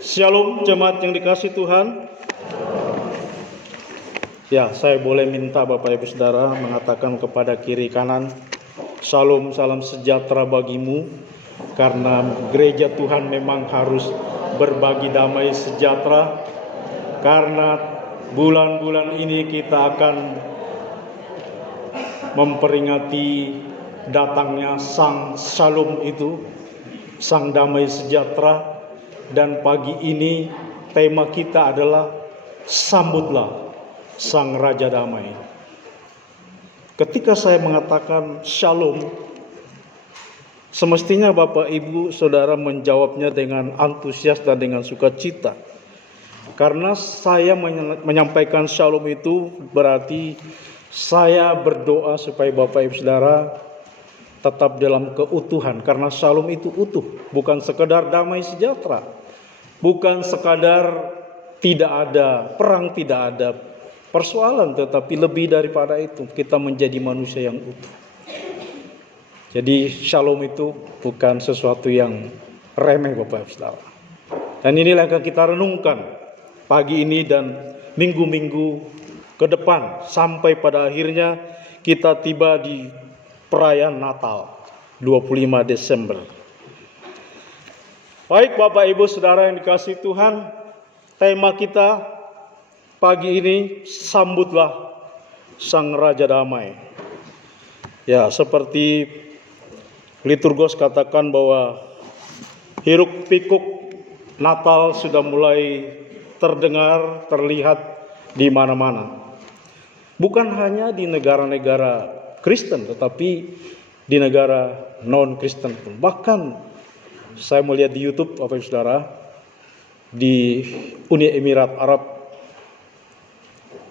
Shalom jemaat yang dikasihi Tuhan. Ya, saya boleh minta Bapak Ibu Saudara mengatakan kepada kiri kanan, Shalom, salam sejahtera bagimu. Karena gereja Tuhan memang harus berbagi damai sejahtera. Karena bulan-bulan ini kita akan memperingati datangnya Sang Shalom itu, Sang Damai Sejahtera. Dan pagi ini tema kita adalah sambutlah Sang Raja Damai. Ketika saya mengatakan Shalom, semestinya Bapak Ibu Saudara menjawabnya dengan antusias dan dengan sukacita. Karena saya menyampaikan Shalom itu berarti saya berdoa supaya Bapak Ibu Saudara tetap dalam keutuhan, karena Shalom itu utuh, bukan sekedar damai sejahtera, bukan sekadar tidak ada perang, tidak ada persoalan, tetapi lebih daripada itu, kita menjadi manusia yang utuh. Jadi Shalom itu bukan sesuatu yang remeh Bapak Ibu Saudara. Dan inilah yang kita renungkan pagi ini dan minggu-minggu ke depan, sampai pada akhirnya kita tiba di perayaan Natal 25 Desember. Baik Bapak Ibu Saudara yang dikasihi Tuhan, tema kita pagi ini sambutlah Sang Raja Damai. Ya, seperti liturgos katakan bahwa hiruk pikuk Natal sudah mulai terdengar, terlihat di mana-mana. Bukan hanya di negara-negara Kristen, tetapi di negara non-Kristen pun. Bahkan saya melihat di YouTube, Bapak Ibu Saudara, di Uni Emirat Arab,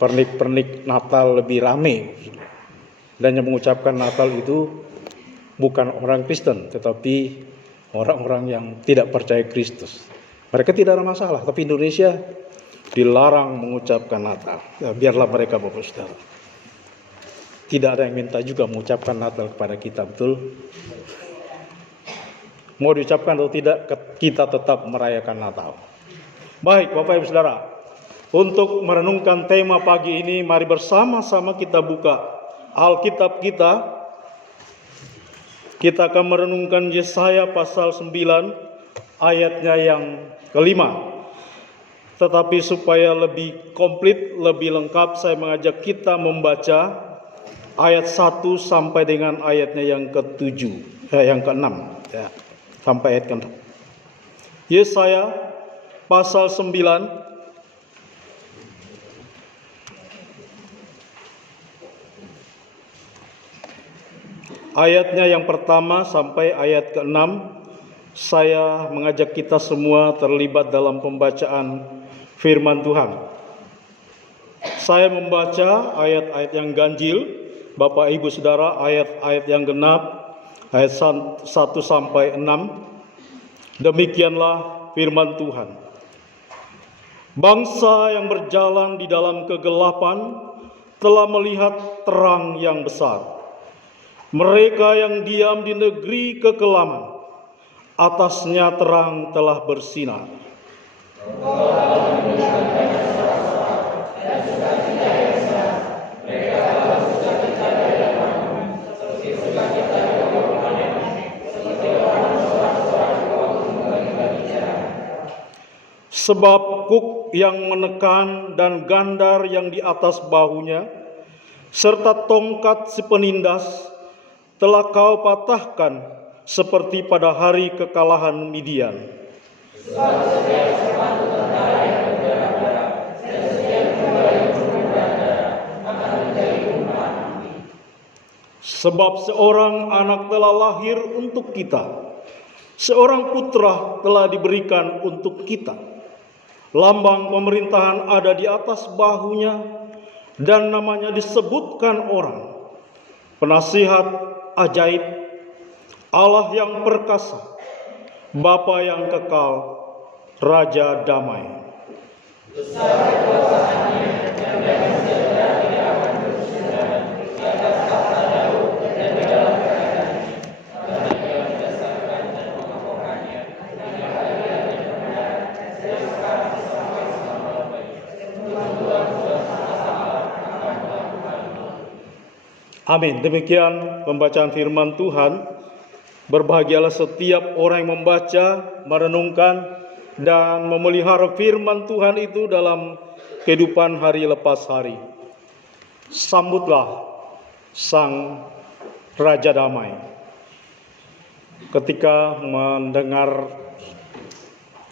pernik-pernik Natal lebih ramai. Dan yang mengucapkan Natal itu bukan orang Kristen, tetapi orang-orang yang tidak percaya Kristus. Mereka tidak ada masalah, tapi Indonesia dilarang mengucapkan Natal. Ya, biarlah mereka, Bapak Saudara. Tidak ada yang minta juga mengucapkan Natal kepada kita, betul? Mau diucapkan atau tidak, kita tetap merayakan Natal. Baik Bapak Ibu Saudara, untuk merenungkan tema pagi ini, mari bersama-sama kita buka Alkitab kita. Kita akan merenungkan Yesaya pasal 9 ayatnya yang kelima. Tetapi supaya lebih komplit, lebih lengkap, saya mengajak kita membaca ayat 1 sampai dengan ayatnya yang ke-7, yang ke-6, ya, sampai ayat ke-6. Yesaya pasal 9 ayatnya yang pertama sampai ayat ke-6. Saya mengajak kita semua terlibat dalam pembacaan firman Tuhan. Saya membaca ayat-ayat yang ganjil, Bapak Ibu Saudara, ayat-ayat yang genap, ayat 1 sampai 6. Demikianlah firman Tuhan. Bangsa yang berjalan di dalam kegelapan telah melihat terang yang besar. Mereka yang diam di negeri kekelaman, atasnya terang telah bersinar. Sebab kuk yang menekan dan gandar yang di atas bahunya, serta tongkat si penindas, telah kau patahkan seperti pada hari kekalahan Midian. Sebab seorang anak telah lahir untuk kita, seorang putra telah diberikan untuk kita. Lambang pemerintahan ada di atas bahunya, dan namanya disebutkan orang, Penasihat Ajaib, Allah yang perkasa, Bapa yang kekal, Raja Damai. Besar kekuasaannya dan damai sejahtera tidak akan bersudah di atas tahta Daud dan di dalam kerajaan Amin. Demikian pembacaan firman Tuhan. Berbahagialah setiap orang yang membaca, merenungkan, dan memelihara firman Tuhan itu dalam kehidupan hari lepas hari. Sambutlah Sang Raja Damai. Ketika mendengar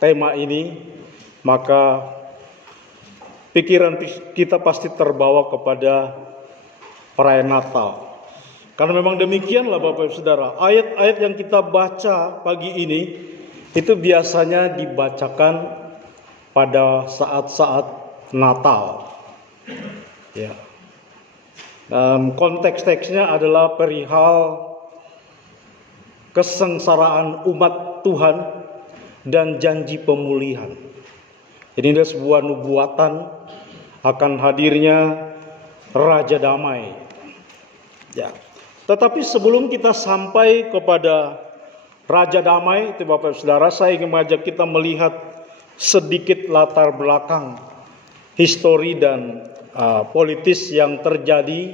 tema ini, maka pikiran kita pasti terbawa kepada perayaan Natal. Karena memang demikianlah Bapak Ibu Saudara, ayat-ayat yang kita baca pagi ini itu biasanya dibacakan pada saat-saat Natal. Ya. Konteks teksnya adalah perihal kesengsaraan umat Tuhan dan janji pemulihan. Ini adalah sebuah nubuatan akan hadirnya Raja Damai. Ya. Tetapi sebelum kita sampai kepada Raja Damai, itu Bapak Ibu Saudara, saya ingin mengajak kita melihat sedikit latar belakang histori dan politis yang terjadi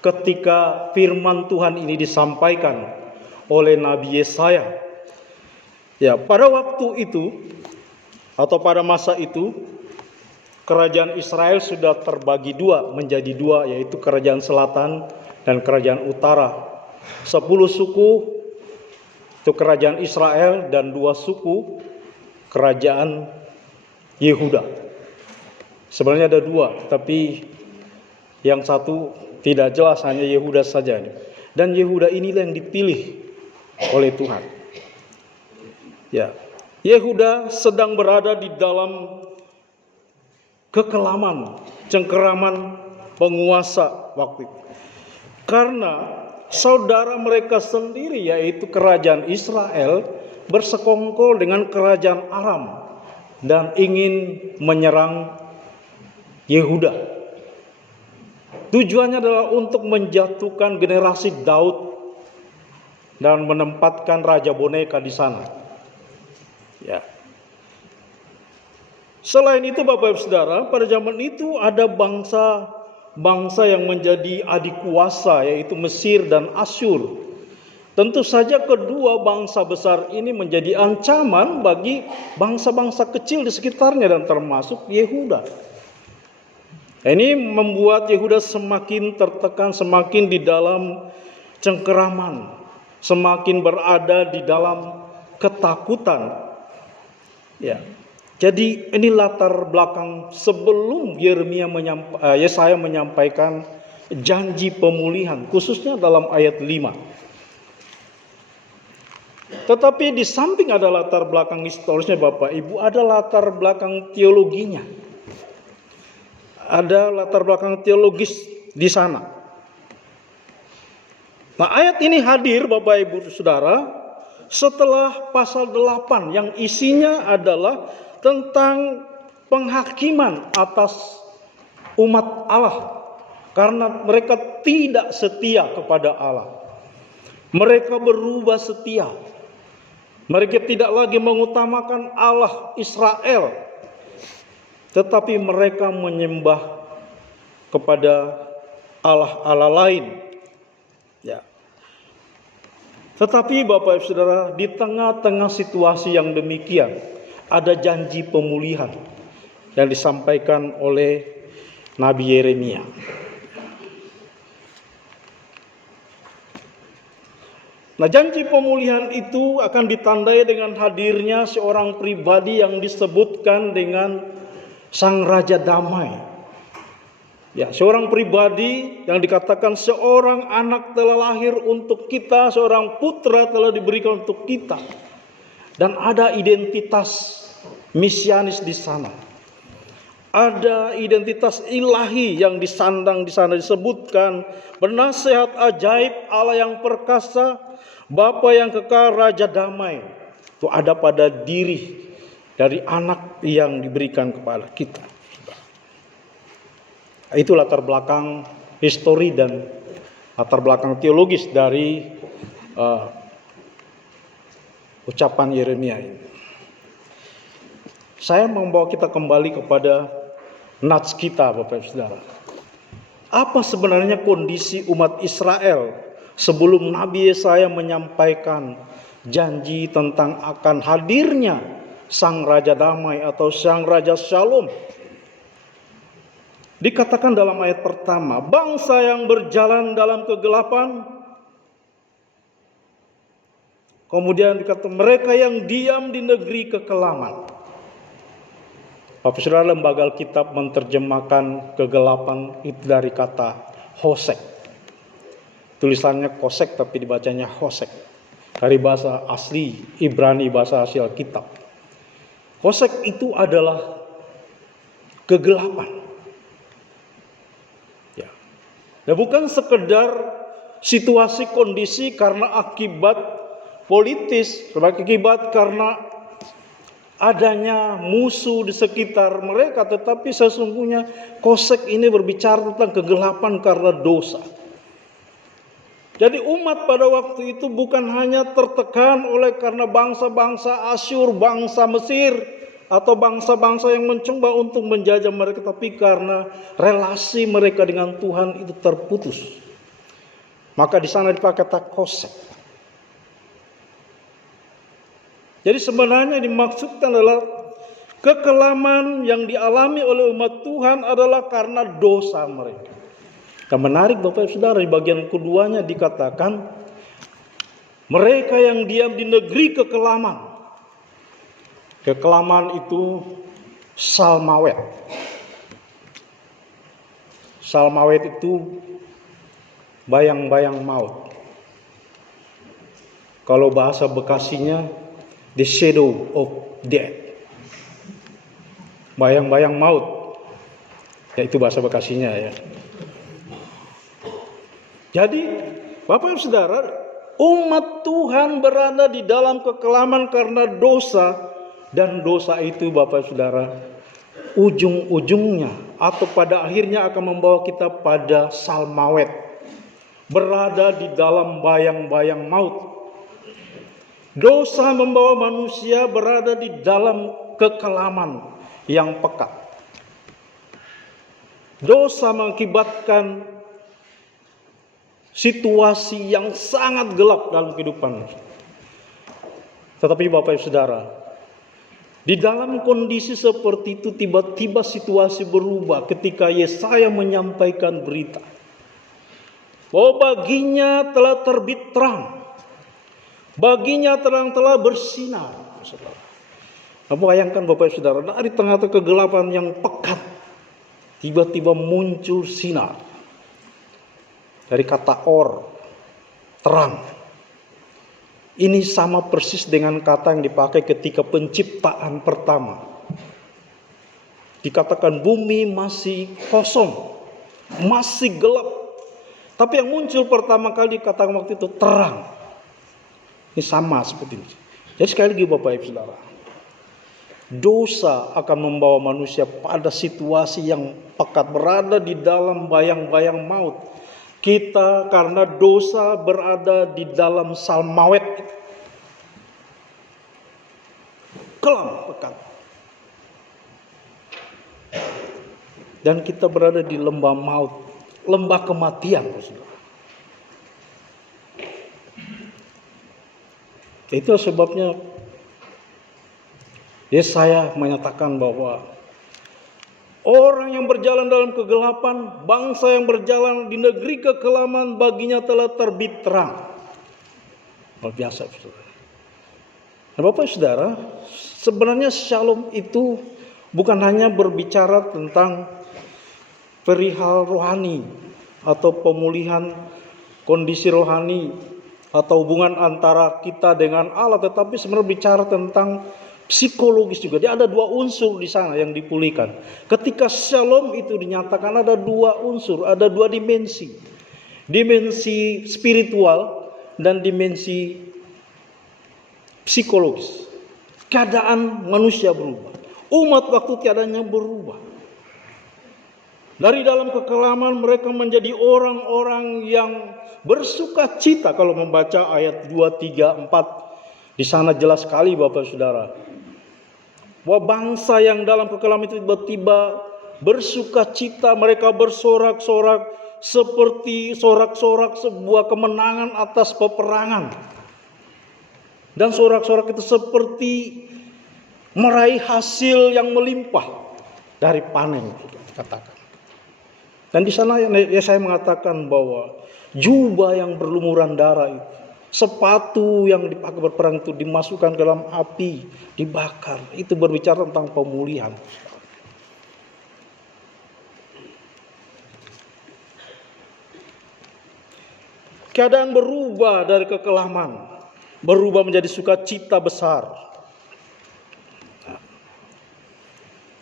ketika firman Tuhan ini disampaikan oleh Nabi Yesaya. Ya, pada waktu itu atau pada masa itu kerajaan Israel sudah terbagi menjadi dua, yaitu kerajaan selatan dan kerajaan utara. 10 suku itu kerajaan Israel dan 2 suku kerajaan Yehuda. Sebenarnya ada 2, tapi yang satu tidak jelas, hanya Yehuda saja. Dan Yehuda inilah yang dipilih oleh Tuhan. Ya, Yehuda sedang berada di dalam kekelaman, cengkeraman penguasa waktu itu. Karena saudara mereka sendiri, yaitu kerajaan Israel, bersekongkol dengan kerajaan Aram dan ingin menyerang Yehuda. Tujuannya adalah untuk menjatuhkan generasi Daud dan menempatkan raja boneka di sana. Ya. Selain itu Bapak Ibu Saudara, pada zaman itu ada bangsa yang menjadi adik kuasa, yaitu Mesir dan Asyur. Tentu saja kedua bangsa besar ini menjadi ancaman bagi bangsa-bangsa kecil di sekitarnya dan termasuk Yehuda. Ini membuat Yehuda semakin tertekan, semakin di dalam cengkeraman, semakin berada di dalam ketakutan. Ya. Jadi ini latar belakang sebelum Yesaya menyampaikan janji pemulihan, khususnya dalam ayat 5. Tetapi di samping ada latar belakang historisnya Bapak Ibu, ada latar belakang teologinya. Ada latar belakang teologis di sana. Nah, ayat ini hadir Bapak Ibu Saudara setelah pasal 8 yang isinya adalah tentang penghakiman atas umat Allah karena mereka tidak setia kepada Allah. Mereka berubah setia. Mereka tidak lagi mengutamakan Allah Israel, tetapi mereka menyembah kepada Allah-Allah lain. Ya. Tetapi Bapak Ibu Saudara, di tengah-tengah situasi yang demikian, ada janji pemulihan yang disampaikan oleh Nabi Yeremia. Nah, janji pemulihan itu akan ditandai dengan hadirnya seorang pribadi yang disebutkan dengan Sang Raja Damai. Ya, seorang pribadi yang dikatakan seorang anak telah lahir untuk kita, seorang putra telah diberikan untuk kita. Dan ada identitas mesianis di sana. Ada identitas ilahi yang disandang di sana, disebutkan penasehat ajaib, Allah yang perkasa, Bapa yang kekal, Raja Damai. Itu ada pada diri dari anak yang diberikan kepada kita. Itu latar belakang histori dan latar belakang teologis dari ucapan Yeremia ini. Saya membawa kita kembali kepada nats kita, Bapak Ibu Saudara. Apa sebenarnya kondisi umat Israel sebelum Nabi Yesaya menyampaikan janji tentang akan hadirnya Sang Raja Damai atau Sang Raja Shalom? Dikatakan dalam ayat pertama, bangsa yang berjalan dalam kegelapan. Kemudian dikatakan mereka yang diam di negeri kekelaman. Bapak Saudara, lembaga Alkitab menerjemahkan kegelapan itu dari kata hosek. Tulisannya kosek tapi dibacanya hosek. Dari bahasa asli Ibrani, bahasa asli Alkitab. Hosek itu adalah kegelapan. Ya. Dan bukan sekedar situasi kondisi karena akibat politis, akibat karena adanya musuh di sekitar mereka, tetapi sesungguhnya kosek ini berbicara tentang kegelapan karena dosa. Jadi umat pada waktu itu bukan hanya tertekan oleh karena bangsa-bangsa Asyur, bangsa Mesir, atau bangsa-bangsa yang mencoba untuk menjajah mereka, tapi karena relasi mereka dengan Tuhan itu terputus. Maka di sana dipakai kata kosek. Jadi sebenarnya dimaksudkan adalah kekelaman yang dialami oleh umat Tuhan adalah karena dosa mereka. Dan menarik Bapak Saudara, di bagian keduanya dikatakan mereka yang diam di negeri kekelaman. Kekelaman itu salmawet. Salmawet itu bayang-bayang maut. Kalau bahasa Bekasinya, the shadow of death. Bayang-bayang maut. Ya itu bahasa Bekasinya ya. Jadi Bapak Ibu Saudara, umat Tuhan berada di dalam kekelaman karena dosa. Dan dosa itu Bapak Ibu Saudara, ujung-ujungnya atau pada akhirnya akan membawa kita pada salmawet. Berada di dalam bayang-bayang maut. Dosa membawa manusia berada di dalam kekelaman yang pekat. Dosa mengakibatkan situasi yang sangat gelap dalam kehidupan. Tetapi Bapak Ibu Saudara, di dalam kondisi seperti itu tiba-tiba situasi berubah ketika Yesaya menyampaikan berita bahwa baginya telah terbit terang. Baginya terang telah bersinar. Bayangkan Bapak Ibu Saudara, dari tengah kegelapan yang pekat tiba-tiba muncul sinar. Dari kata or, terang. Ini sama persis dengan kata yang dipakai ketika penciptaan pertama. Dikatakan bumi masih kosong, masih gelap. Tapi yang muncul pertama kali dikatakan waktu itu terang. Ini sama seperti ini. Jadi sekali lagi Bapak Ibu Saudara, dosa akan membawa manusia pada situasi yang pekat, berada di dalam bayang-bayang maut. Kita karena dosa berada di dalam salmawet, kelam pekat. Dan kita berada di lembah maut, lembah kematian. Itu sebabnya Yesaya menyatakan bahwa orang yang berjalan dalam kegelapan, bangsa yang berjalan di negeri kekelaman, baginya telah terbit terang. Luar biasa, saudara. Nah, Bapak Saudara, sebenarnya shalom itu bukan hanya berbicara tentang perihal rohani atau pemulihan kondisi rohani atau hubungan antara kita dengan Allah, tetapi sebenarnya bicara tentang psikologis juga. Dia ada dua unsur di sana yang dipulihkan. Ketika shalom itu dinyatakan ada dua unsur, ada dua dimensi. Dimensi spiritual dan dimensi psikologis. Keadaan manusia berubah. Umat waktu keadaannya berubah. Dari dalam kekelaman mereka menjadi orang-orang yang bersuka cita. Kalau membaca ayat 2, 3, 4, di sana jelas sekali Bapak Saudara, bahwa bangsa yang dalam kekelaman itu tiba-tiba bersukacita, mereka bersorak-sorak seperti sorak-sorak sebuah kemenangan atas peperangan. Dan sorak-sorak itu seperti meraih hasil yang melimpah dari panen, katakan. Dan di sana saya mengatakan bahwa jubah yang berlumuran darah itu, sepatu yang dipakai berperang itu dimasukkan ke dalam api, dibakar. Itu berbicara tentang pemulihan. Keadaan berubah dari kekelaman, berubah menjadi sukacita besar.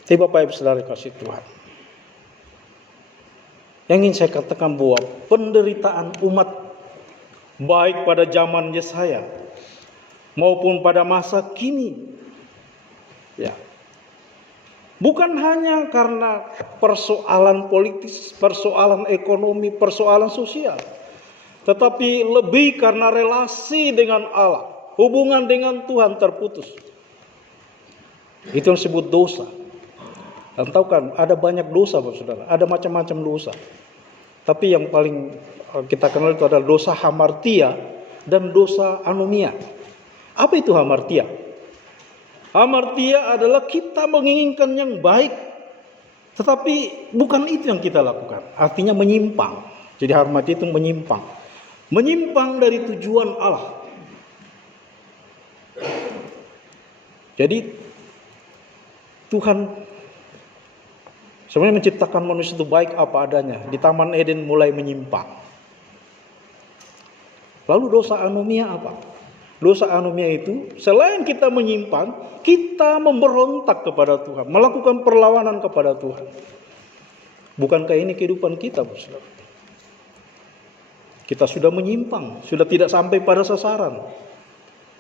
Tapi Bapak Ibu Saudara kasih Tuhan, yang ingin saya katakan bahwa penderitaan umat baik pada zaman Yesaya maupun pada masa kini, ya, bukan hanya karena persoalan politis, persoalan ekonomi, persoalan sosial, tetapi lebih karena relasi dengan Allah, hubungan dengan Tuhan terputus. Itu yang disebut dosa. Dan tahu kan, ada banyak dosa Bapak Saudara, ada macam-macam dosa. Tapi yang paling kita kenal itu adalah dosa hamartia dan dosa anomia. Apa itu hamartia? Hamartia adalah kita menginginkan yang baik, tetapi bukan itu yang kita lakukan. Artinya menyimpang. Jadi hamartia itu menyimpang. Menyimpang dari tujuan Allah. Jadi Tuhan sebenarnya menciptakan manusia itu baik apa adanya. Di Taman Eden mulai menyimpang. Lalu dosa anomia apa? Dosa anomia itu selain kita menyimpang, kita memberontak kepada Tuhan, melakukan perlawanan kepada Tuhan. Bukankah ini kehidupan kita, Saudara? Kita sudah menyimpang, sudah tidak sampai pada sasaran.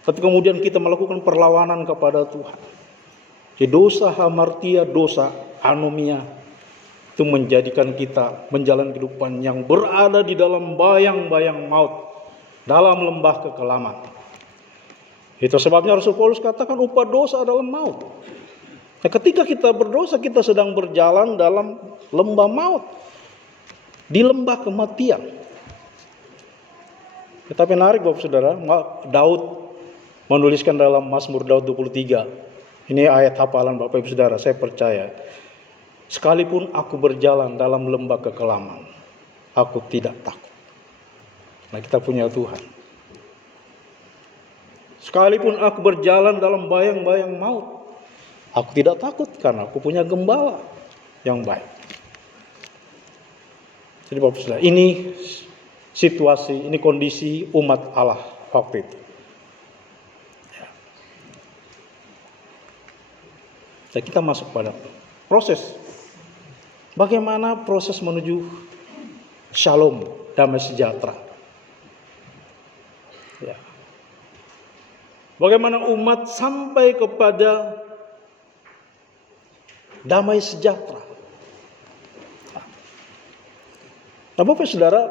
Tapi kemudian kita melakukan perlawanan kepada Tuhan. Jadi dosa hamartia, dosa anomia itu menjadikan kita menjalani kehidupan yang berada di dalam bayang-bayang maut, dalam lembah kekelaman. Itu sebabnya Rasul Paulus katakan upah dosa adalah maut. Nah, ketika kita berdosa, kita sedang berjalan dalam lembah maut, di lembah kematian. Tetapi menarik Bapak Saudara, Daud menuliskan dalam Mazmur Daud 23. Ini ayat hafalan Bapak Ibu Saudara, saya percaya. Sekalipun aku berjalan dalam lembah kekelaman, aku tidak takut. Nah, kita punya Tuhan. Sekalipun aku berjalan dalam bayang-bayang maut, aku tidak takut karena aku punya gembala yang baik. Jadi Bapak Saudara, ini situasi, ini kondisi umat Allah waktu itu. Dan kita masuk pada proses. Bagaimana proses menuju shalom, damai sejahtera. Ya. Bagaimana umat sampai kepada damai sejahtera. Nah, Bapak Saudara,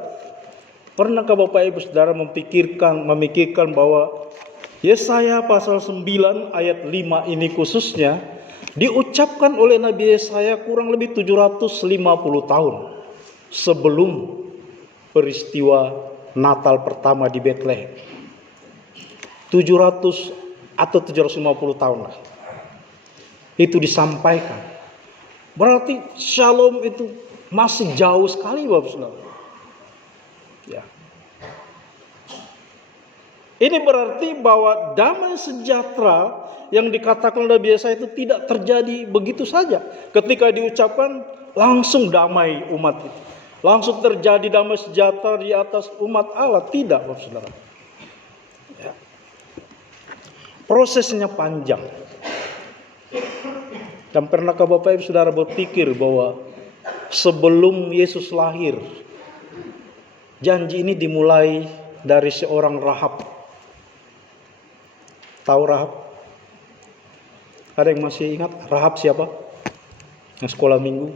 pernahkah Bapak Ibu Saudara memikirkan bahwa Yesaya pasal 9 ayat 5 ini khususnya diucapkan oleh Nabi Yesaya kurang lebih 750 tahun sebelum peristiwa Natal pertama di Betlehem. 700 atau 750 tahun lah. Itu disampaikan. Berarti shalom itu masih jauh sekali Bapak Saudara. Ya. Ini berarti bahwa damai sejahtera yang dikatakan oleh Yesaya itu tidak terjadi begitu saja. Ketika diucapkan langsung damai umat itu. Langsung terjadi damai sejahtera di atas umat Allah. Tidak Bapak Saudara. Ya. Prosesnya panjang. Dan pernahkah Bapak Ibu Saudara berpikir bahwa sebelum Yesus lahir, janji ini dimulai dari seorang Rahab. Tahu Rahab? Ada yang masih ingat Rahab siapa? Yang sekolah minggu.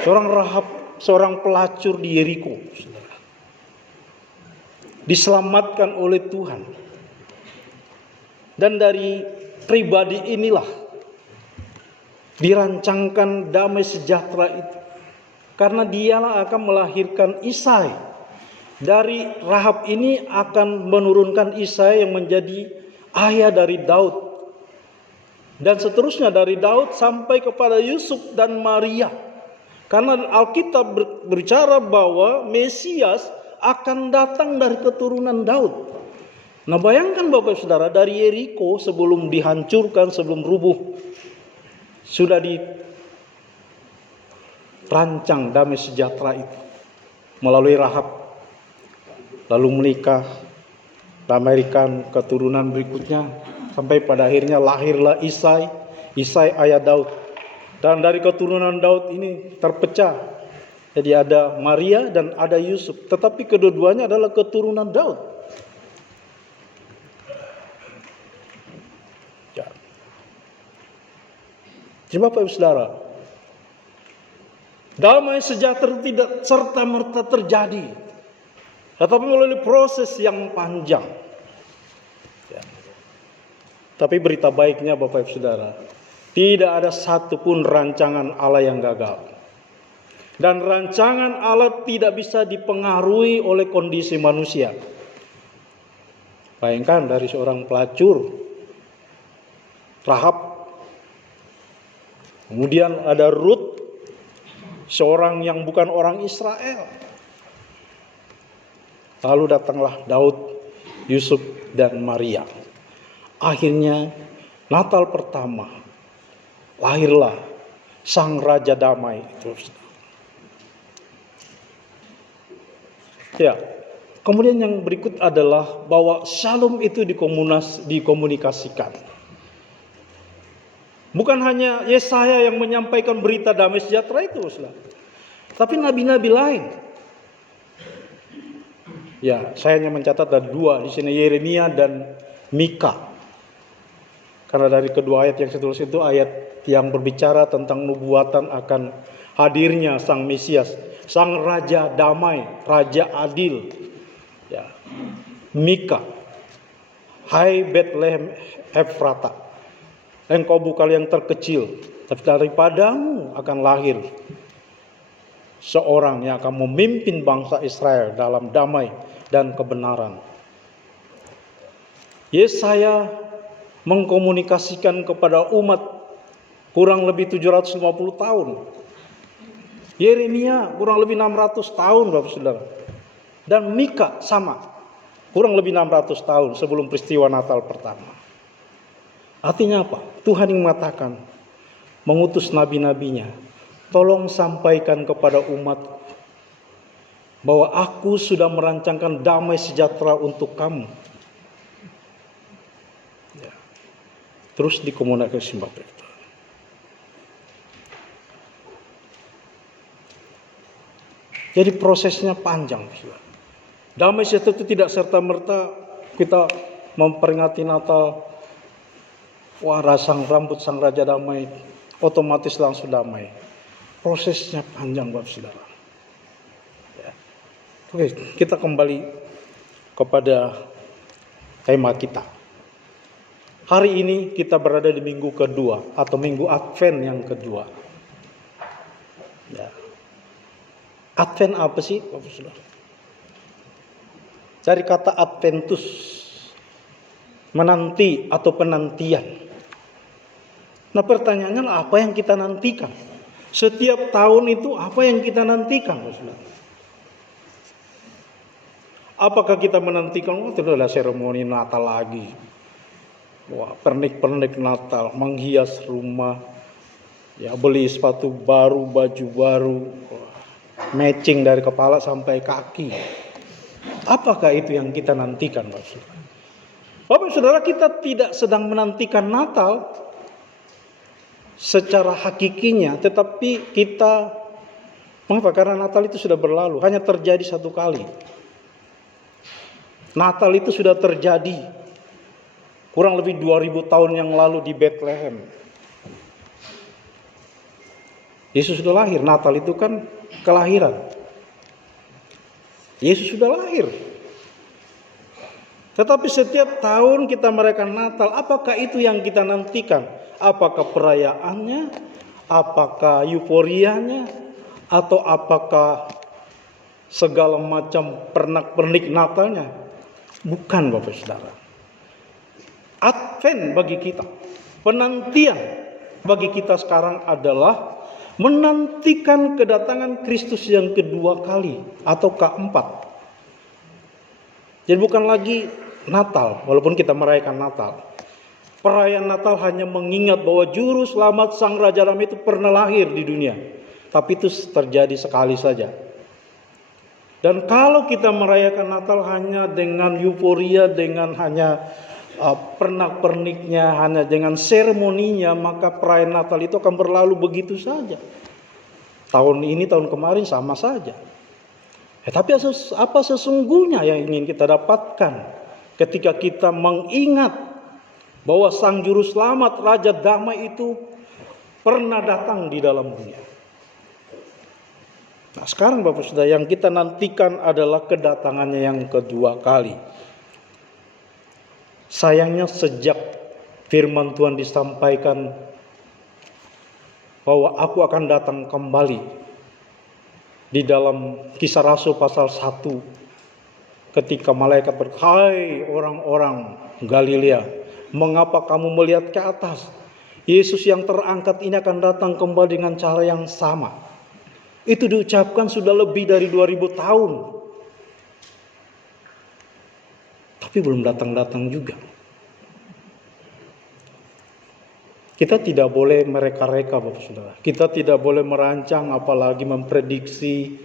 Seorang Rahab, seorang pelacur di Yeriko. Diselamatkan oleh Tuhan. Dan dari pribadi inilah dirancangkan damai sejahtera itu. Karena dialah akan melahirkan Isai. Dari Rahab ini akan menurunkan Isai yang menjadi ayah dari Daud. Dan seterusnya dari Daud sampai kepada Yusuf dan Maria. Karena Alkitab berbicara bahwa Mesias akan datang dari keturunan Daud. Nah, bayangkan Bapak Saudara, dari Yeriko sebelum dihancurkan, sebelum rubuh, sudah dirancang damai sejahtera itu melalui Rahab, lalu menikah, melahirkan keturunan berikutnya, sampai pada akhirnya lahirlah Isai ayah Daud. Dan dari keturunan Daud ini terpecah, jadi ada Maria dan ada Yusuf, tetapi kedua-duanya adalah keturunan Daud. Ya. Jadi Bapak Ibu Saudara, damai sejahtera tidak serta-merta terjadi, tetapi melalui proses yang panjang. Ya. Tapi berita baiknya Bapak Ibu Saudara, tidak ada satupun rancangan Allah yang gagal. Dan rancangan Allah tidak bisa dipengaruhi oleh kondisi manusia. Bayangkan dari seorang pelacur, Rahab, kemudian ada Rut, seorang yang bukan orang Israel. Lalu datanglah Daud, Yusuf, dan Maria. Akhirnya Natal pertama, lahirlah Sang Raja Damai. Ya, kemudian yang berikut adalah bahwa Shalom itu dikomunikasikan. Bukan hanya Yesaya yang menyampaikan berita damai sejahtera itu, tapi nabi-nabi lain. Ya, saya hanya mencatat ada dua di sini, Yeremia dan Mika. Karena dari kedua ayat yang saya tulis itu ayat yang berbicara tentang nubuatan akan hadirnya Sang Mesias, Sang Raja Damai, Raja Adil. Ya. Mika, hai Bethlehem Efrata, engkau bukan yang terkecil, tapi daripadamu akan lahir seorang yang akan memimpin bangsa Israel dalam damai dan kebenaran. Yesaya mengkomunikasikan kepada umat kurang lebih 750 tahun. Yeremia kurang lebih 600 tahun Bapak Saudara. Dan Mika sama, kurang lebih 600 tahun sebelum peristiwa Natal pertama. Artinya apa? Tuhan yang mengatakan, mengutus nabi-nabinya, tolong sampaikan kepada umat bahwa aku sudah merancangkan damai sejahtera untuk kamu. Ya. Terus dikomunikasikan Bapak. Jadi prosesnya panjang. Damai sejahtera itu tidak serta-merta kita memperingati Natal, wah rambut Sang Raja Damai, otomatis langsung damai. Prosesnya panjang Bapak Saudara. Ya. Oke, kita kembali kepada tema kita. Hari ini kita berada di minggu kedua atau minggu Advent yang kedua. Ya. Advent apa sih Bapak Saudara? Dari kata Adventus, menanti atau penantian. Nah pertanyaannya apa yang kita nantikan? Setiap tahun itu apa yang kita nantikan Bapak Saudara? Apakah kita menantikan, itu adalah seremoni Natal lagi. Wah, pernik-pernik Natal, menghias rumah, ya beli sepatu baru, baju baru, matching dari kepala sampai kaki. Apakah itu yang kita nantikan Bapak Saudara? Bapak Saudara, kita tidak sedang menantikan Natal secara hakikinya, tetapi kita, mengapa? Karena Natal itu sudah berlalu, hanya terjadi satu kali. Natal itu sudah terjadi kurang lebih 2000 tahun yang lalu di Bethlehem. Yesus sudah lahir, Natal itu kan kelahiran. Yesus sudah lahir. Tetapi setiap tahun kita merayakan Natal, apakah itu yang kita nantikan? Apakah perayaannya Apakah euforianya atau apakah segala macam pernak-pernik Natalnya? Bukan, Bapak Saudara. Advent bagi kita, penantian bagi kita sekarang adalah menantikan kedatangan Kristus yang kedua kali atau keempat. Jadi bukan lagi Natal, walaupun kita merayakan Natal. Perayaan Natal hanya mengingat bahwa Juru Selamat Sang Raja Damai itu pernah lahir di dunia. Tapi itu terjadi sekali saja. Dan kalau kita merayakan Natal hanya dengan euforia, dengan hanya pernak-perniknya, hanya dengan seremoninya, maka perayaan Natal itu akan berlalu begitu saja. Tahun ini, tahun kemarin sama saja. Tapi apa sesungguhnya yang ingin kita dapatkan ketika kita mengingat bahwa Sang Juru Selamat Raja Damai itu pernah datang di dalam dunia? Nah, sekarang Bapak Saudara, yang kita nantikan adalah kedatangannya yang kedua kali. Sayangnya sejak firman Tuhan disampaikan bahwa aku akan datang kembali di dalam Kisah Rasul pasal 1, ketika malaikat berkata, "Hai orang-orang Galilea, mengapa kamu melihat ke atas? Yesus yang terangkat ini akan datang kembali dengan cara yang sama." Itu diucapkan sudah lebih dari 2000 tahun. Tapi belum datang-datang juga. Kita tidak boleh mereka-reka, Bapak Saudara. Kita tidak boleh merancang, apalagi memprediksi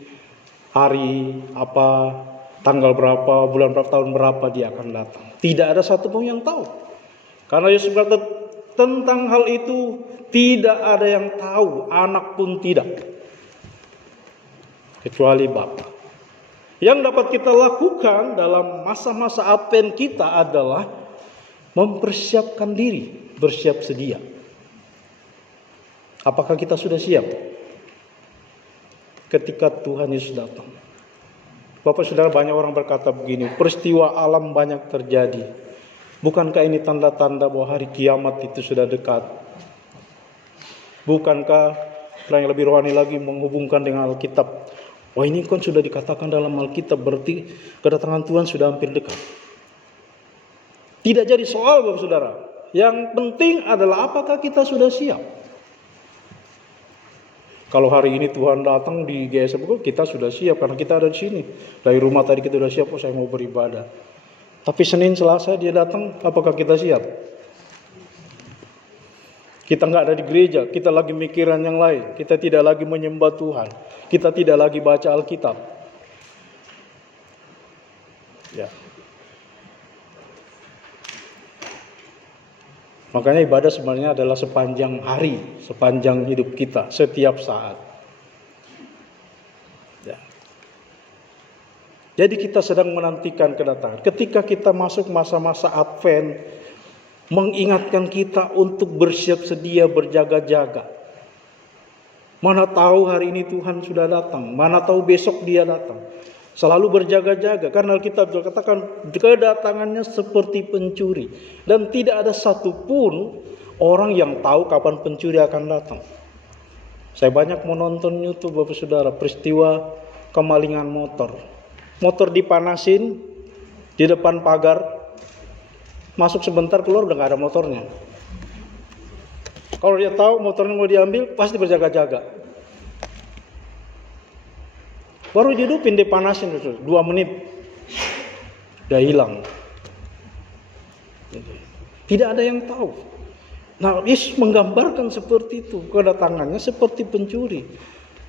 hari apa, tanggal berapa, bulan berapa, tahun berapa dia akan datang. Tidak ada satupun yang tahu. Karena Yesus berkata tentang hal itu tidak ada yang tahu, anak pun tidak. Kecuali Bapa. Yang dapat kita lakukan dalam masa-masa Advent kita adalah mempersiapkan diri, bersiap sedia. Apakah kita sudah siap ketika Tuhan Yesus datang? Bapak Saudara, banyak orang berkata begini, peristiwa alam banyak terjadi. Bukankah ini tanda-tanda bahwa hari kiamat itu sudah dekat? Bukankah yang lebih rohani lagi menghubungkan dengan Alkitab? Wah, ini kan sudah dikatakan dalam Alkitab, berarti kedatangan Tuhan sudah hampir dekat. Tidak jadi soal, Bapak Saudara. Yang penting adalah apakah kita sudah siap. Kalau hari ini Tuhan datang di GSM, kita sudah siap karena kita ada di sini. Dari rumah tadi kita sudah siap, saya mau beribadah. Tapi Senin, Selasa dia datang, apakah kita siap? Kita nggak ada di gereja, kita lagi mikiran yang lain. Kita tidak lagi menyembah Tuhan. Kita tidak lagi baca Alkitab. Ya. Makanya ibadah sebenarnya adalah sepanjang hari, sepanjang hidup kita, setiap saat. Ya. Jadi kita sedang menantikan kedatangan. Ketika kita masuk masa-masa Advent, mengingatkan kita untuk bersiap sedia, berjaga-jaga. Mana tahu hari ini Tuhan sudah datang, mana tahu besok dia datang. Selalu berjaga-jaga, karena Alkitab juga katakan kedatangannya seperti pencuri. Dan tidak ada satupun orang yang tahu kapan pencuri akan datang. Saya banyak menonton YouTube, Bapak Saudara, peristiwa kemalingan motor. Motor dipanasin di depan pagar, masuk sebentar keluar udah gak ada motornya. Kalau dia tahu motornya mau diambil, pasti berjaga-jaga. Baru dihidupin, dipanasin 2 menit, udah hilang. Tidak ada yang tahu. Nah, Yesus menggambarkan seperti itu, kedatangannya seperti pencuri.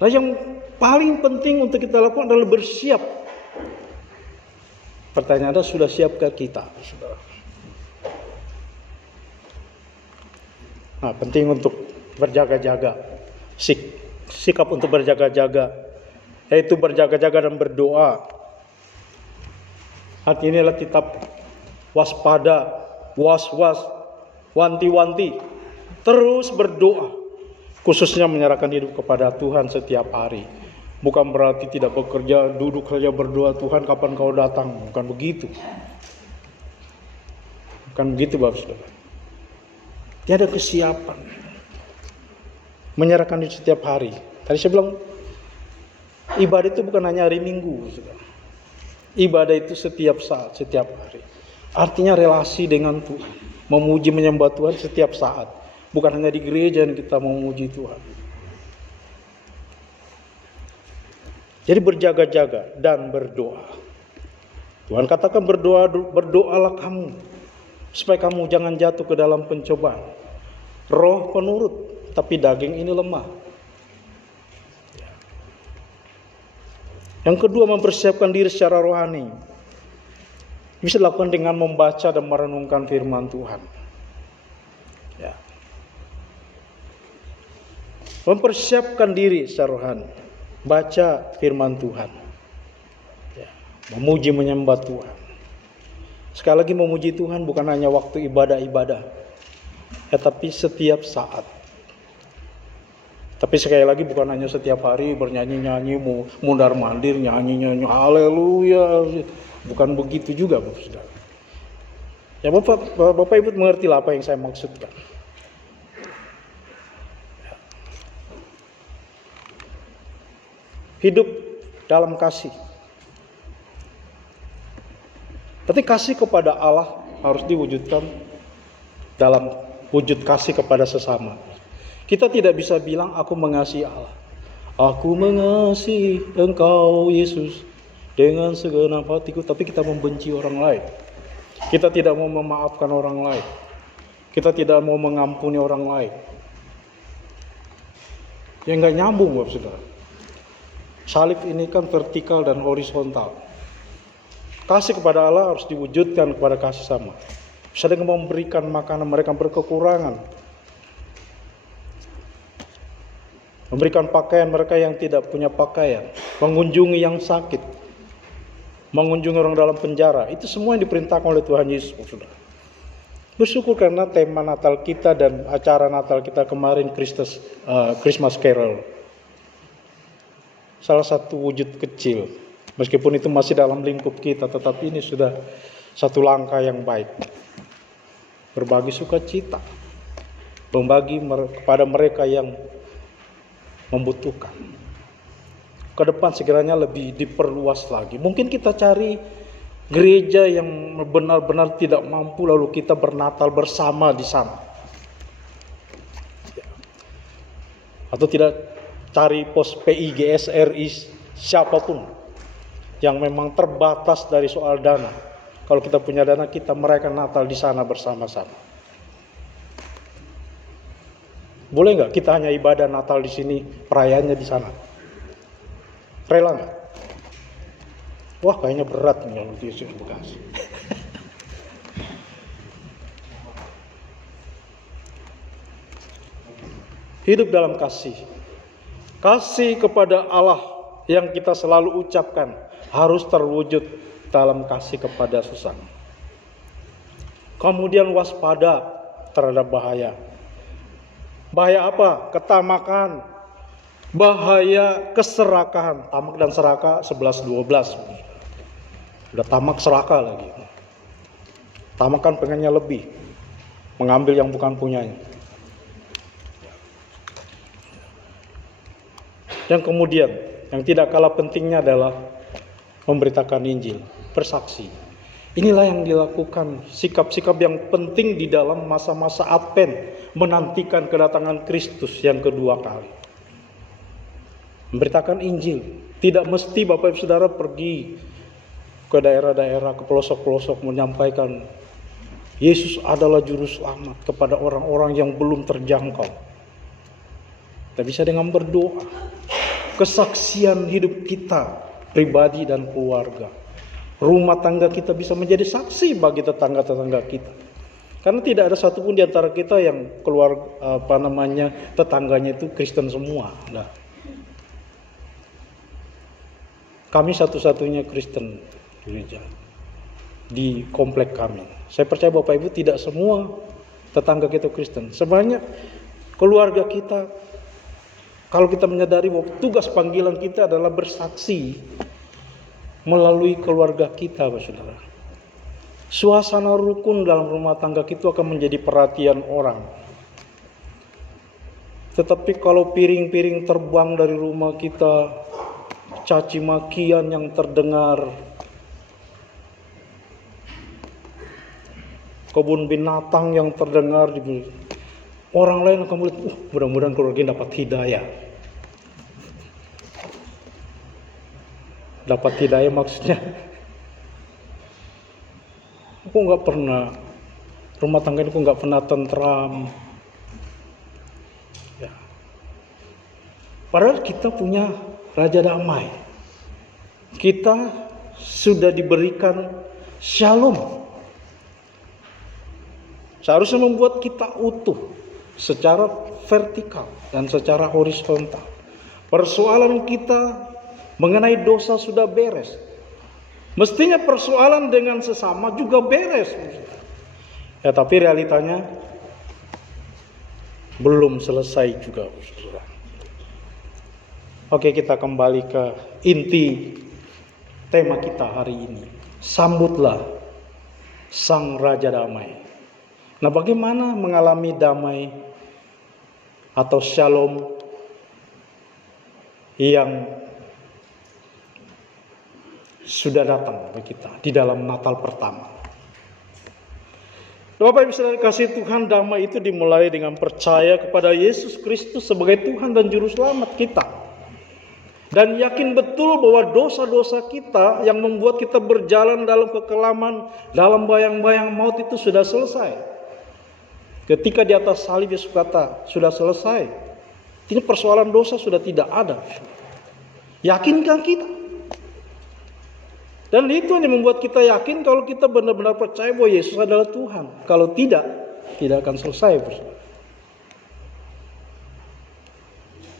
Nah, yang paling penting untuk kita lakukan adalah bersiap. Pertanyaan adalah, sudah siapkah kita, saudara? Nah, penting untuk berjaga-jaga, sikap untuk berjaga-jaga, yaitu berjaga-jaga dan berdoa. Hati ini adalah kitab waspada, was-was, wanti-wanti, terus berdoa, khususnya menyerahkan hidup kepada Tuhan setiap hari. Bukan berarti tidak bekerja, duduk saja berdoa, Tuhan kapan kau datang, bukan begitu. Bukan begitu, Bapak Saudara. Tiada kesiapan. Menyerahkan diri setiap hari. Tadi saya bilang, ibadah itu bukan hanya hari Minggu, saudara. Ibadah itu setiap saat, setiap hari. Artinya relasi dengan Tuhan. Memuji menyembah Tuhan setiap saat. Bukan hanya di gereja yang kita memuji Tuhan. Jadi berjaga-jaga dan berdoa. Tuhan katakan berdoalah kamu. Supaya kamu jangan jatuh ke dalam pencobaan. Roh penurut, tapi daging ini lemah. Yang kedua, mempersiapkan diri secara rohani. Bisa dilakukan dengan membaca dan merenungkan firman Tuhan. Ya. Mempersiapkan diri secara rohani. Baca firman Tuhan. Ya. Memuji menyembah Tuhan. Sekali lagi, memuji Tuhan bukan hanya waktu ibadah-ibadah. Tapi setiap saat. Tapi sekali lagi bukan hanya setiap hari bernyanyi-nyanyi, mundar-mandir, nyanyi-nyanyi, haleluya. Bukan begitu juga, Bapak Saudara. Ya Bapak Ibu mengerti lah apa yang saya maksudkan. Hidup dalam kasih. Tapi kasih kepada Allah harus diwujudkan dalam wujud kasih kepada sesama. Kita tidak bisa bilang aku mengasihi Allah. Aku mengasihi Engkau Yesus dengan segenap hatiku, tapi kita membenci orang lain. Kita tidak mau memaafkan orang lain. Kita tidak mau mengampuni orang lain. Ya nggak nyambung, Bapak Saudara. Salib ini kan vertikal dan horizontal. Kasih kepada Allah harus diwujudkan kepada kasih sama. Bisa dengan memberikan makanan mereka berkekurangan. Memberikan pakaian mereka yang tidak punya pakaian. Mengunjungi yang sakit. Mengunjungi orang dalam penjara. Itu semua yang diperintahkan oleh Tuhan Yesus. Saudara. Bersyukur karena tema Natal kita dan acara Natal kita kemarin Christmas Carol. Salah satu wujud kecil. Meskipun itu masih dalam lingkup kita. Tetapi ini sudah satu langkah yang baik. Berbagi sukacita. Membagi kepada mereka yang membutuhkan. Ke depan sekiranya lebih diperluas lagi. Mungkin kita cari gereja yang benar-benar tidak mampu lalu kita bernatal bersama di sana. Atau tidak cari pos PIGS, RI, siapapun yang memang terbatas dari soal dana. Kalau kita punya dana, kita merayakan Natal di sana bersama-sama. Boleh nggak kita hanya ibadah Natal di sini, perayaannya di sana? Rela nggak? Wah, kayaknya berat nih kalau di Bekasi. Hidup dalam kasih. Kasih kepada Allah yang kita selalu ucapkan harus terwujud dalam kasih kepada sesama. Kemudian waspada terhadap bahaya. Bahaya apa? Ketamakan. Bahaya keserakahan. Tamak dan serakah 11-12. Udah tamak serakah lagi. Tamak kan pengennya lebih. Mengambil yang bukan punyanya. Yang kemudian, yang tidak kalah pentingnya adalah memberitakan Injil. Bersaksi. Inilah yang dilakukan, sikap-sikap yang penting di dalam masa-masa Advent. Menantikan kedatangan Kristus yang kedua kali. Memberitakan Injil. Tidak mesti Bapak Ibu Saudara pergi ke daerah-daerah, ke pelosok-pelosok menyampaikan Yesus adalah juru selamat kepada orang-orang yang belum terjangkau. Kita bisa dengan berdoa. Kesaksian hidup kita, pribadi dan keluarga. Rumah tangga kita bisa menjadi saksi bagi tetangga-tetangga kita. Karena tidak ada satupun di antara kita yang tetangganya itu Kristen semua. Nah, kami satu-satunya Kristen gereja di komplek kami. Saya percaya Bapak Ibu tidak semua tetangga kita Kristen. Sebanyak keluarga kita, kalau kita menyadari bahwa tugas panggilan kita adalah bersaksi melalui keluarga kita, Bapak Saudara. Suasana rukun dalam rumah tangga kita akan menjadi perhatian orang. Tetapi kalau piring-piring terbang dari rumah kita, caci makian yang terdengar, kebun binatang yang terdengar, orang lain akan melihat, mudah-mudahan keluarga ini dapat hidayah. Dapat hidayah maksudnya, aku nggak pernah, rumah tangga ini aku nggak pernah tentram. Ya. Padahal kita punya Raja Damai. Kita sudah diberikan shalom. Seharusnya membuat kita utuh secara vertikal dan secara horizontal. Persoalan kita mengenai dosa sudah beres. Mestinya persoalan dengan sesama juga beres. Ya, tapi realitanya belum selesai juga. Oke, kita kembali ke inti tema kita hari ini. Sambutlah Sang Raja Damai. Nah, bagaimana mengalami damai atau shalom yang sudah datang bagi kita di dalam Natal pertama? Bapak Ibu Saudara kasih Tuhan, damai itu dimulai dengan percaya kepada Yesus Kristus sebagai Tuhan dan Juru Selamat kita. Dan yakin betul bahwa dosa-dosa kita yang membuat kita berjalan dalam kekelaman, dalam bayang-bayang maut itu sudah selesai. Ketika di atas salib Yesus kata, sudah selesai. Ini persoalan dosa sudah tidak ada. Yakinkah kita? Dan itu hanya membuat kita yakin kalau kita benar-benar percaya bahwa Yesus adalah Tuhan. Kalau tidak, tidak akan selesai.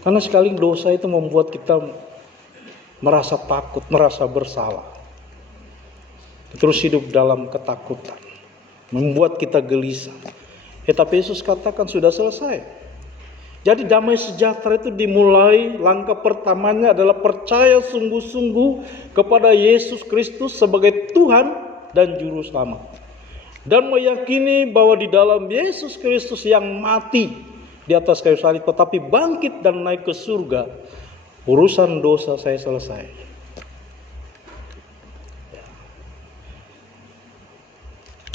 Karena sekali dosa itu membuat kita merasa takut, merasa bersalah. Terus hidup dalam ketakutan. Membuat kita gelisah. Tapi Yesus katakan sudah selesai. Jadi damai sejahtera itu dimulai, langkah pertamanya adalah percaya sungguh-sungguh kepada Yesus Kristus sebagai Tuhan dan Juru Selamat. Dan meyakini bahwa di dalam Yesus Kristus yang mati di atas kayu salib tetapi bangkit dan naik ke surga, urusan dosa saya selesai.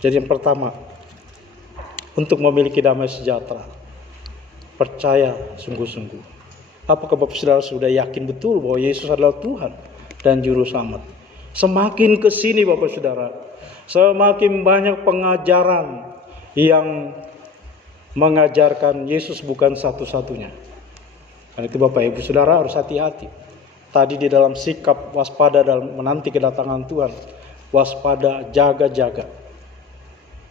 Jadi yang pertama, untuk memiliki damai sejahtera, percaya sungguh-sungguh. Apakah Bapak Saudara sudah yakin betul bahwa Yesus adalah Tuhan dan Juru Selamat? Semakin ke sini Bapak Saudara, semakin banyak pengajaran yang mengajarkan Yesus bukan satu-satunya. Karena itu Bapak Ibu Saudara harus hati-hati. Tadi di dalam sikap waspada dalam menanti kedatangan Tuhan, waspada, jaga-jaga.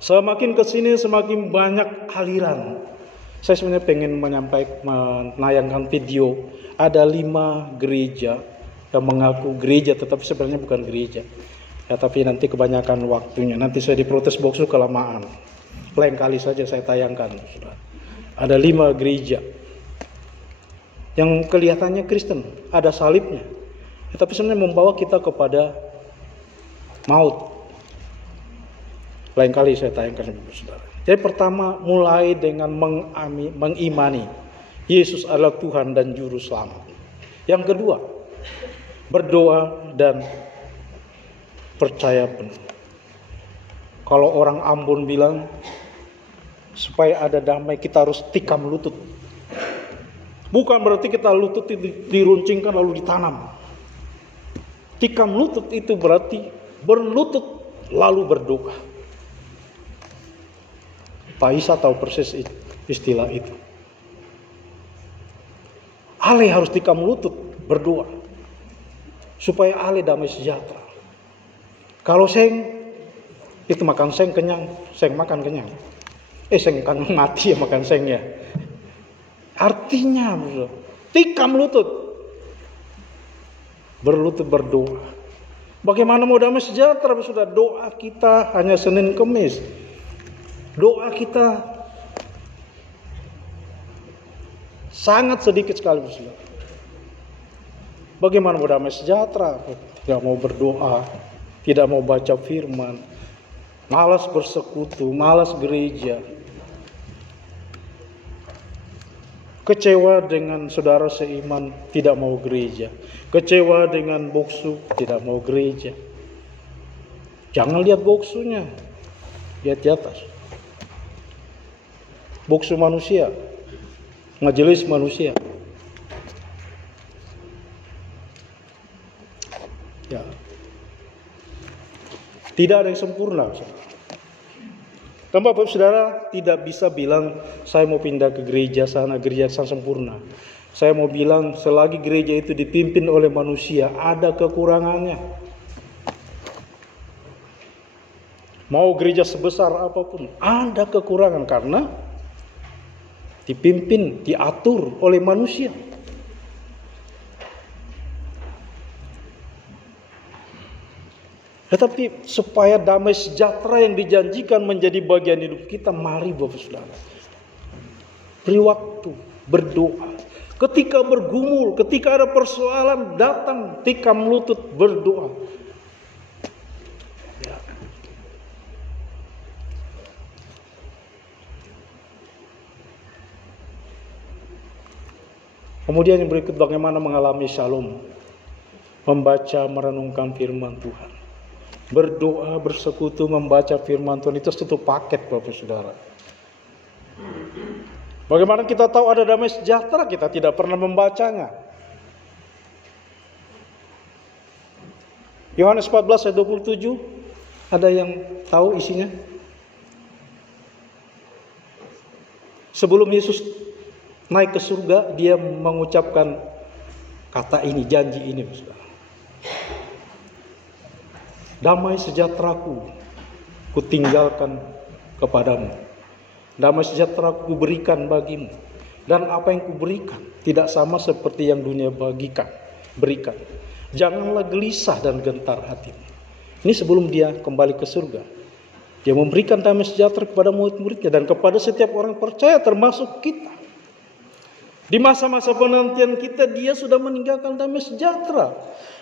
Semakin ke sini semakin banyak aliran. Saya sebenarnya pengen menayangkan video. Ada 5 gereja yang mengaku gereja tetapi sebenarnya bukan gereja. Ya, tapi nanti kebanyakan waktunya. Nanti saya diprotes boxu kelamaan. Lain kali saja saya tayangkan. Ada 5 gereja yang kelihatannya Kristen, ada salibnya. Ya, tapi sebenarnya membawa kita kepada maut. Lain kali saya tayangkan, saudara. Jadi pertama, mulai dengan mengimani Yesus adalah Tuhan dan Juru Selamat. Yang kedua, berdoa dan percaya penuh. Kalau orang Ambon bilang, supaya ada damai kita harus tikam lutut. Bukan berarti kita lutut diruncingkan lalu ditanam. Tikam lutut itu berarti berlutut lalu berdoa. Pak Isa tahu persis istilah itu. Ale harus tikam lutut berdoa supaya ale damai sejahtera. Kalau seng itu makan seng kenyang, seng makan kenyang. Seng kan mati ya makan seng ya. Artinya tikam lutut, berlutut berdoa. Bagaimana mau damai sejahtera? Sudah doa kita hanya Senin Kemis. Doa kita sangat sedikit sekali. Bagaimana mau damai sejahtera? Tidak mau berdoa, tidak mau baca firman, malas bersekutu, malas gereja. Kecewa dengan saudara seiman, tidak mau gereja. Kecewa dengan boksu, tidak mau gereja. Jangan lihat boksunya, lihat di atas. Boksu manusia, majelis manusia. Ya. Tidak ada yang sempurna. Dan Bapak Saudara tidak bisa bilang saya mau pindah ke gereja sana sempurna. Saya mau bilang selagi gereja itu dipimpin oleh manusia ada kekurangannya. Mau gereja sebesar apapun ada kekurangan karena dipimpin, diatur oleh manusia. Tetapi supaya damai sejahtera yang dijanjikan menjadi bagian hidup kita, mari Bapak Saudara, beri waktu, berdoa. Ketika bergumul, ketika ada persoalan, datang tikam lutut berdoa. Ya. Kemudian yang berikut, bagaimana mengalami shalom. Membaca, merenungkan firman Tuhan. Berdoa, bersekutu, membaca firman Tuhan, itu satu paket Bapak Saudara. Bagaimana kita tahu ada damai sejahtera? Kita tidak pernah membacanya. Yohanes 14 ayat 27, ada yang tahu isinya? Sebelum Yesus naik ke surga, dia mengucapkan kata ini, janji ini, Saudara. Damai sejahteraku kutinggalkan kepadamu. Damai sejahteraku kuberikan bagimu. Dan apa yang kuberikan tidak sama seperti yang dunia berikan. Janganlah gelisah dan gentar hatimu. Ini sebelum dia kembali ke surga. Dia memberikan damai sejahtera kepada murid-muridnya dan kepada setiap orang percaya termasuk kita. Di masa-masa penantian kita, dia sudah meninggalkan damai sejahtera.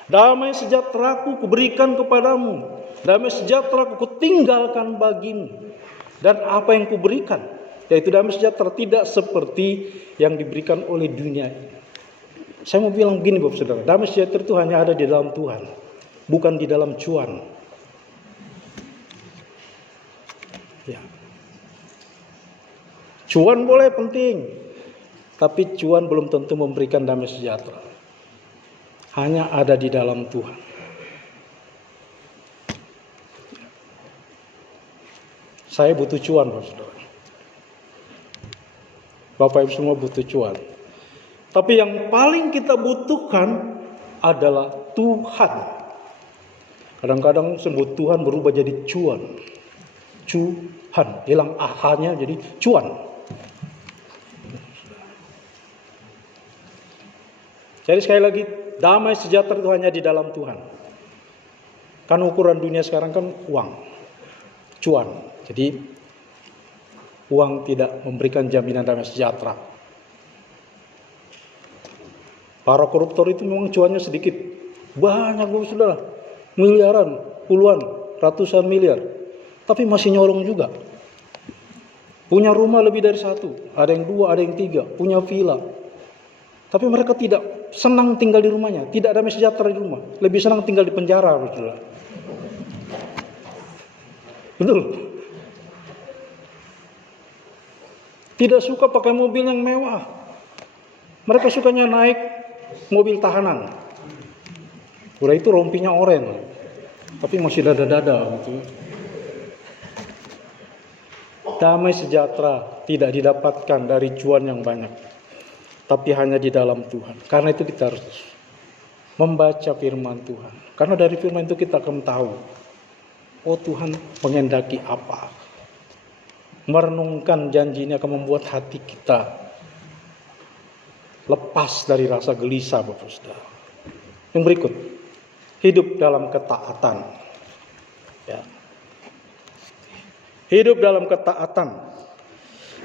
Damai sejahteraku kuberikan kepadamu. Damai sejahteraku kutinggalkan bagimu. Dan apa yang kuberikan, yaitu damai sejahtera, tidak seperti yang diberikan oleh dunia ini. Saya mau bilang begini Bapak Saudara, damai sejahtera itu hanya ada di dalam Tuhan, bukan di dalam cuan. Ya. Cuan boleh penting, tapi cuan belum tentu memberikan damai sejahtera. Hanya ada di dalam Tuhan. Saya butuh cuan, Bapak Saudara. Bapak Ibu semua butuh cuan. Tapi yang paling kita butuhkan adalah Tuhan. Kadang-kadang sebut Tuhan berubah jadi cuan. Cuhan, hilang ahanya jadi cuan. Jadi sekali lagi, damai sejahtera itu hanya di dalam Tuhan. Kan ukuran dunia sekarang kan uang, cuan. Jadi uang tidak memberikan jaminan damai sejahtera. Para koruptor itu memang cuannya sedikit. Banyak Bapak Saudara, miliaran, puluhan, ratusan miliar. Tapi masih nyolong juga. Punya rumah lebih dari satu, ada yang dua, ada yang tiga, punya villa. Tapi mereka tidak senang tinggal di rumahnya, tidak damai sejahtera di rumah. Lebih senang tinggal di penjara, Saudara. Betul. Tidak suka pakai mobil yang mewah. Mereka sukanya naik mobil tahanan. Udah itu rompinya oren, tapi masih dada-dada gitu. Damai sejahtera tidak didapatkan dari cuan yang banyak, tapi hanya di dalam Tuhan. Karena itu kita harus membaca firman Tuhan. Karena dari firman itu kita akan tahu, oh Tuhan mengendaki apa. Merenungkan janji ini akan membuat hati kita lepas dari rasa gelisah, Bapak Saudara. Yang berikut, hidup dalam ketaatan. Ya. Hidup dalam ketaatan.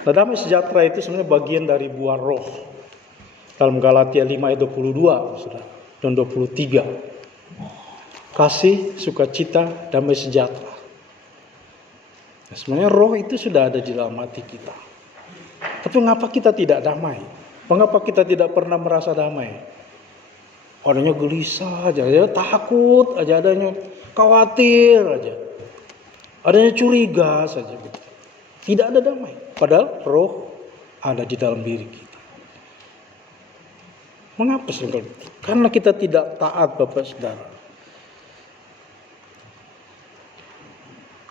Nah, damai sejahtera itu sebenarnya bagian dari buah roh. Dalam Galatia 5 ayat 22 Saudara, dan 23. Kasih, sukacita, damai sejahtera. Nah, sebenarnya roh itu sudah ada di dalam hati kita. Tapi mengapa kita tidak damai? Mengapa kita tidak pernah merasa damai? Adanya gelisah aja, ya takut aja, adanya khawatir aja, adanya curiga saja gitu. Tidak ada damai. Padahal roh ada di dalam diri kita. Mengapa saudara? Karena kita tidak taat, Bapak Saudara.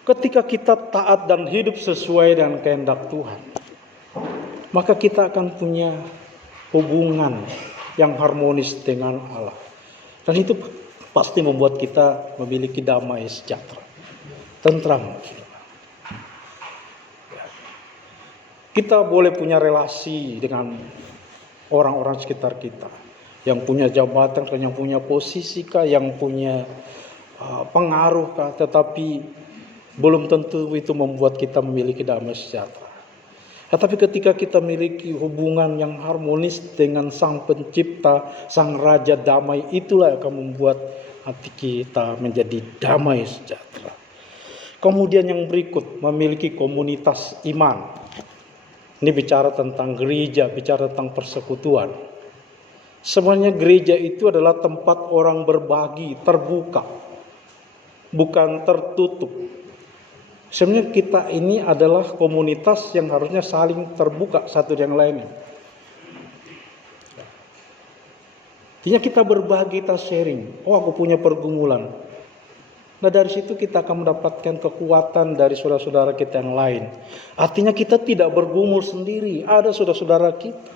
Ketika kita taat dan hidup sesuai dengan kehendak Tuhan, maka kita akan punya hubungan yang harmonis dengan Allah. Dan itu pasti membuat kita memiliki damai sejahtera, tentram. Kita boleh punya relasi dengan orang-orang sekitar kita, yang punya jabatan, yang punya posisi, yang punya pengaruh, tetapi belum tentu itu membuat kita memiliki damai sejahtera. Tetapi ketika kita memiliki hubungan yang harmonis dengan Sang Pencipta, Sang Raja Damai, itulah yang akan membuat hati kita menjadi damai sejahtera. Kemudian yang berikut, memiliki komunitas iman. Ini bicara tentang gereja, bicara tentang persekutuan. Sebenarnya gereja itu adalah tempat orang berbagi, terbuka, bukan tertutup. Sebenarnya kita ini adalah komunitas yang harusnya saling terbuka satu dengan lainnya. Artinya kita berbagi, kita sharing. Oh, aku punya pergumulan. Nah, dari situ kita akan mendapatkan kekuatan dari saudara-saudara kita yang lain. Artinya kita tidak bergumul sendiri, ada saudara-saudara kita.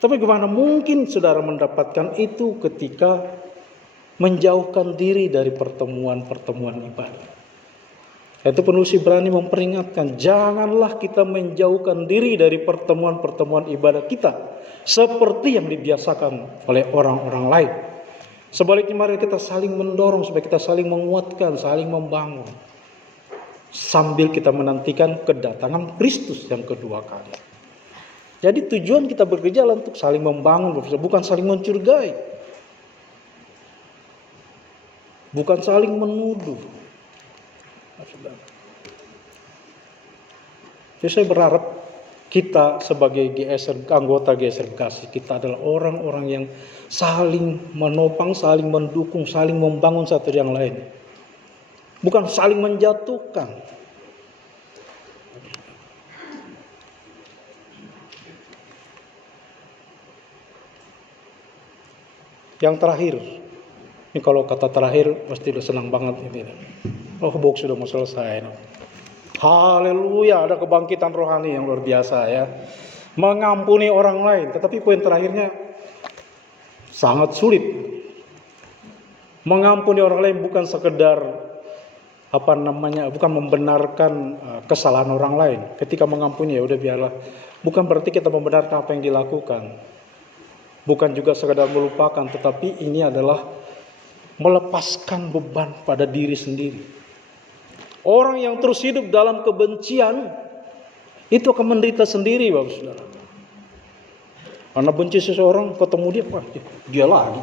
Tapi bagaimana mungkin saudara mendapatkan itu ketika menjauhkan diri dari pertemuan-pertemuan ibadah? Itu penulis Ibrani memperingatkan, janganlah kita menjauhkan diri dari pertemuan-pertemuan ibadah kita seperti yang dibiasakan oleh orang-orang lain. Sebaliknya mari kita saling mendorong supaya kita saling menguatkan, saling membangun, sambil kita menantikan kedatangan Kristus yang kedua kali. Jadi tujuan kita bekerja untuk saling membangun, bukan saling mencurigai, bukan saling menuduh. Jadi saya berharap kita sebagai GSR, anggota GSR Bekasi, kita adalah orang-orang yang saling menopang, saling mendukung, saling membangun satu yang lain. Bukan saling menjatuhkan. Yang terakhir, ini kalau kata terakhir pasti udah senang banget ini. Oh, box sudah mau selesai. Haleluya, ada kebangkitan rohani yang luar biasa ya. Mengampuni orang lain, tetapi poin terakhirnya sangat sulit. Mengampuni orang lain bukan sekedar bukan membenarkan kesalahan orang lain. Ketika mengampuni ya udah biarlah. Bukan berarti kita membenarkan apa yang dilakukan. Bukan juga sekedar melupakan, tetapi ini adalah melepaskan beban pada diri sendiri. Orang yang terus hidup dalam kebencian itu akan menderita sendiri, Bapak Saudara. Karena benci seseorang, ketemu dia, wah, dia lagi.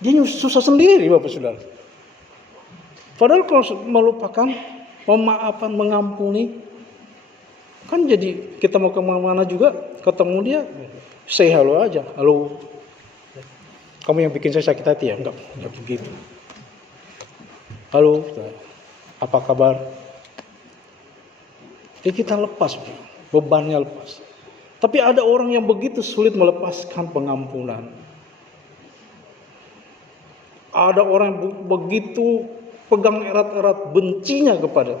Dia susah sendiri, Bapak Saudara. Padahal kalau melupakan, memaafkan, mengampuni, kan jadi kita mau kemana-mana juga, ketemu dia, say halo aja, halo. Kamu yang bikin saya sakit hati ya? Enggak begitu. Halo, apa kabar? Kita lepas, bebannya lepas. Tapi ada orang yang begitu sulit melepaskan pengampunan. Ada orang yang begitu pegang erat-erat bencinya kepada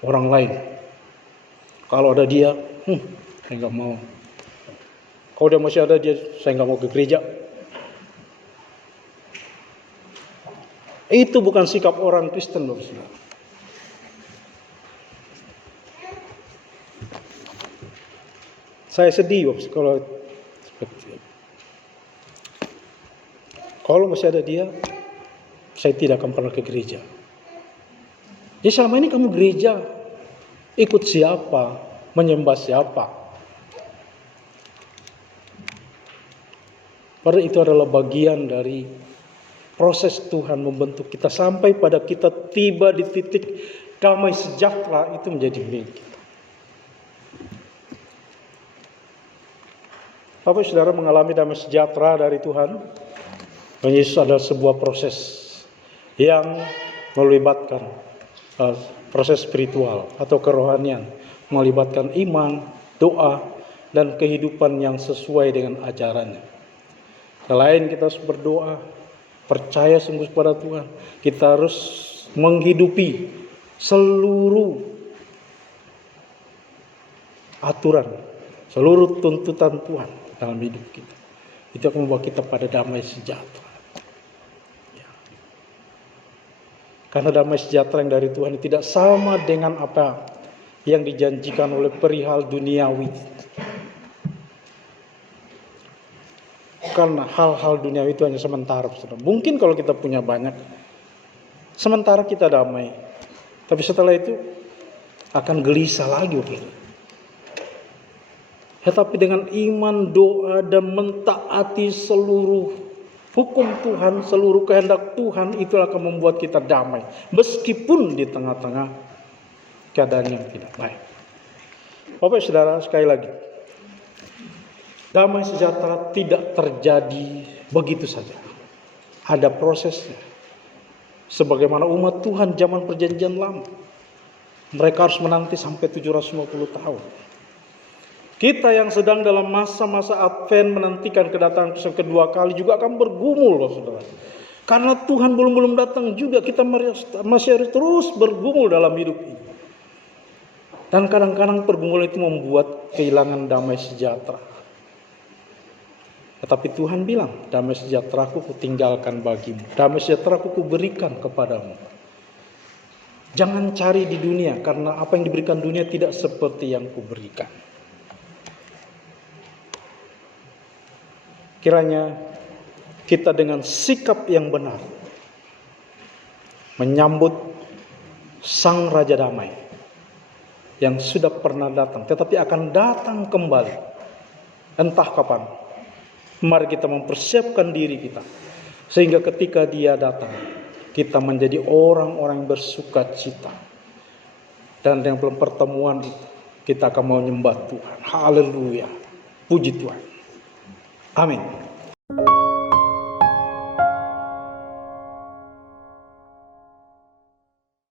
orang lain. Kalau ada dia, saya nggak mau. Kalau dia masih ada dia, saya nggak mau ke gereja. Itu bukan sikap orang Kristen, Bapak. Saya sedih kalau masih ada dia, saya tidak akan pernah ke gereja. Jadi selama ini kamu gereja, ikut siapa, menyembah siapa? Padahal itu adalah bagian dari proses Tuhan membentuk kita sampai pada kita tiba di titik damai sejahtera itu menjadi milik kita. Bapak Saudara mengalami damai sejahtera dari Tuhan. Tuhan Yesus adalah sebuah proses yang melibatkan proses spiritual atau kerohanian, melibatkan iman, doa, dan kehidupan yang sesuai dengan ajarannya. Selain kita harus berdoa, percaya sungguh kepada Tuhan, kita harus menghidupi seluruh aturan, seluruh tuntutan Tuhan dalam hidup kita. Itu akan membawa kita pada damai sejahtera. Ya. Karena damai sejahtera yang dari Tuhan tidak sama dengan apa yang dijanjikan oleh perihal duniawi. Karena hal-hal duniawi itu hanya sementara. Mungkin kalau kita punya banyak, sementara kita damai. Tapi setelah itu akan gelisah lagi. Tetapi dengan iman, doa, dan mentaati seluruh hukum Tuhan, seluruh kehendak Tuhan, itu akan membuat kita damai. Meskipun di tengah-tengah keadaan yang tidak baik. Bapak Saudara, sekali lagi, damai sejahtera tidak terjadi begitu saja. Ada prosesnya. Sebagaimana umat Tuhan zaman perjanjian lama, mereka harus menanti sampai 750 tahun. Kita yang sedang dalam masa-masa Advent menantikan kedatangan Kristus kedua kali juga akan bergumul, saudara. Karena Tuhan belum datang juga, kita masih harus terus bergumul dalam hidup ini. Dan kadang-kadang pergumulan itu membuat kehilangan damai sejahtera. Tetapi Tuhan bilang, damai sejahtera-Ku kutinggalkan bagimu, damai sejahtera-Ku kuberikan kepadamu. Jangan cari di dunia, karena apa yang diberikan dunia tidak seperti yang kuberikan. Kiranya kita dengan sikap yang benar menyambut Sang Raja Damai yang sudah pernah datang, tetapi akan datang kembali entah kapan. Mari kita mempersiapkan diri kita, sehingga ketika Dia datang, kita menjadi orang-orang yang bersuka cita. Dan dalam pertemuan itu, kita akan menyembah Tuhan. Haleluya. Puji Tuhan. Amin.